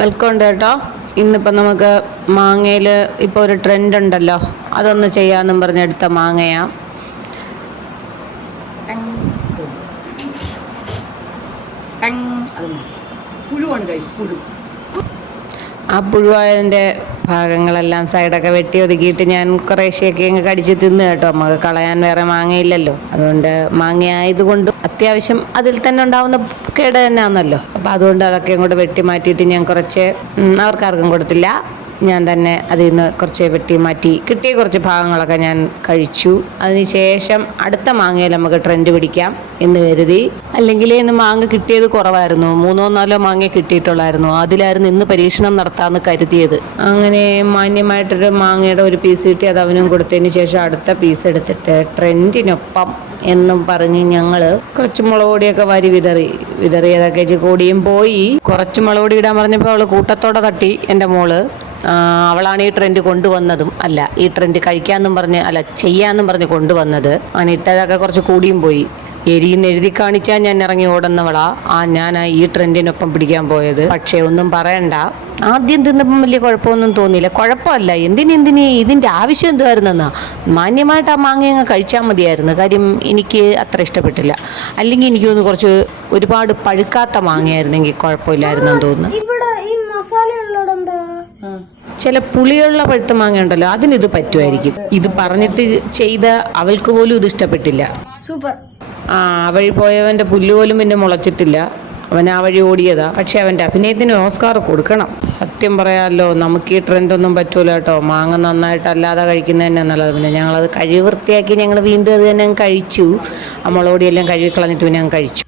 Welcome ഉണ്ട് കേട്ടോ. ഇന്നിപ്പം നമുക്ക് മാങ്ങയിൽ ഇപ്പോൾ ഒരു ട്രെൻഡ് ഉണ്ടല്ലോ, അതൊന്ന് ചെയ്യാമെന്നും പറഞ്ഞെടുത്ത മാങ്ങയാ. ആ പുഴുവായതിൻ്റെ ഭാഗങ്ങളെല്ലാം സൈഡൊക്കെ വെട്ടി ഒതുക്കിയിട്ട് ഞാൻ കുറേശ്ശെയൊക്കെ അങ്ങ് കടിച്ച് തിന്ന് കേട്ടോ. നമുക്ക് കളയാൻ വേറെ മാങ്ങയില്ലല്ലോ, അതുകൊണ്ട് മാങ്ങയായതുകൊണ്ട് അത്യാവശ്യം അതിൽ തന്നെ ഉണ്ടാവുന്ന കേട് തന്നെയാണല്ലോ. അപ്പം അതുകൊണ്ട് അതൊക്കെ അങ്ങോട്ട് വെട്ടി മാറ്റിയിട്ട് ഞാൻ കുറച്ച് അവർക്കാർക്കും കൊടുത്തില്ല. ഞാൻ തന്നെ അതിൽ നിന്ന് കുറച്ച് വെട്ടി മാറ്റി കിട്ടിയ കുറച്ച് ഭാഗങ്ങളൊക്കെ ഞാൻ കഴിച്ചു. അതിനുശേഷം അടുത്ത മാങ്ങയിൽ നമുക്ക് ട്രെൻഡ് പിടിക്കാം എന്ന് കരുതി. അല്ലെങ്കിൽ ഇന്ന് മാങ്ങ കിട്ടിയത് കുറവായിരുന്നു, 3-4 മാങ്ങ കിട്ടിയിട്ടുള്ളായിരുന്നു. അതിലായിരുന്നു ഇന്ന് പരീക്ഷണം നടത്താമെന്ന് കരുതിയത്. അങ്ങനെ മാന്യമായിട്ടൊരു മാങ്ങയുടെ ഒരു പീസ് കിട്ടി, അത് അവനും കൊടുത്തതിന് ശേഷം അടുത്ത പീസ് എടുത്തിട്ട് ട്രെൻഡിനൊപ്പം എന്നും പറഞ്ഞ് ഞങ്ങൾ കുറച്ച് മുളക് പൊടിയൊക്കെ വാരി വിതറിയതൊക്കെ കൂടിയും പോയി. കുറച്ച് മുളക് പൊടി ഇടാൻ പറഞ്ഞപ്പോൾ അവൾ കൂട്ടത്തോടെ തട്ടി. എൻ്റെ മോള് അവളാണ് ഈ ട്രെൻഡ് കൊണ്ടുവന്നതും, അല്ല ഈ ട്രെൻഡ് കഴിക്കാമെന്നും പറഞ്ഞ് ചെയ്യാമെന്നും പറഞ്ഞ് കൊണ്ടുവന്നത്. അങ്ങനെ ഇട്ടതൊക്കെ കുറച്ച് കൂടിയും പോയി. എരിയെന്ന് എഴുതി കാണിച്ചാൽ ഞാൻ ഇറങ്ങി ഓടുന്നവളാ. ഞാൻ ഈ ട്രെൻഡിനൊപ്പം പിടിക്കാൻ പോയത്. പക്ഷേ ഒന്നും പറയണ്ട, ആദ്യം തിന്നപ്പം വലിയ കുഴപ്പമൊന്നും തോന്നിയില്ല. കുഴപ്പമല്ല, എന്തിന് ഇതിൻ്റെ ആവശ്യം എന്തുവായിരുന്നെന്നാ. മാന്യമായിട്ട് ആ മാങ്ങ അങ്ങ് കഴിച്ചാൽ മതിയായിരുന്നു. കാര്യം എനിക്ക് അത്ര ഇഷ്ടപ്പെട്ടില്ല. അല്ലെങ്കിൽ എനിക്കൊന്ന് കുറച്ച് ഒരുപാട് പഴുക്കാത്ത മാങ്ങയായിരുന്നെങ്കിൽ കുഴപ്പമില്ലായിരുന്നെന്ന് തോന്നുന്നു. ചില പുളിയുള്ള പഴുത്ത മാങ്ങ ഉണ്ടല്ലോ, അതിനിത് പറ്റുമായിരിക്കും. ഇത് പറഞ്ഞിട്ട് ചെയ്ത അവൾക്ക് പോലും ഇത് ഇഷ്ടപ്പെട്ടില്ല. സൂപ്പർ. ആ വഴി പോയവൻ്റെ പുല്ല് പോലും പിന്നെ മുളച്ചിട്ടില്ല. അവൻ ആ വഴി ഓടിയതാ. പക്ഷെ അവൻ്റെ അഭിനയത്തിന് ഓസ്കാർ കൊടുക്കണം. സത്യം പറയാമല്ലോ, നമുക്ക് ഈ ട്രെൻഡൊന്നും പറ്റൂല കേട്ടോ. മാങ്ങ നന്നായിട്ട് അല്ലാതെ കഴിക്കുന്നത് തന്നെ നല്ലത്. പിന്നെ ഞങ്ങളത് കഴുകി വൃത്തിയാക്കി ഞങ്ങൾ വീണ്ടും അത് തന്നെ കഴിച്ചു. ആ മുളകൊടിയെല്ലാം കഴുകി കളഞ്ഞിട്ട് പിന്നെ ഞങ്ങൾ കഴിച്ചു.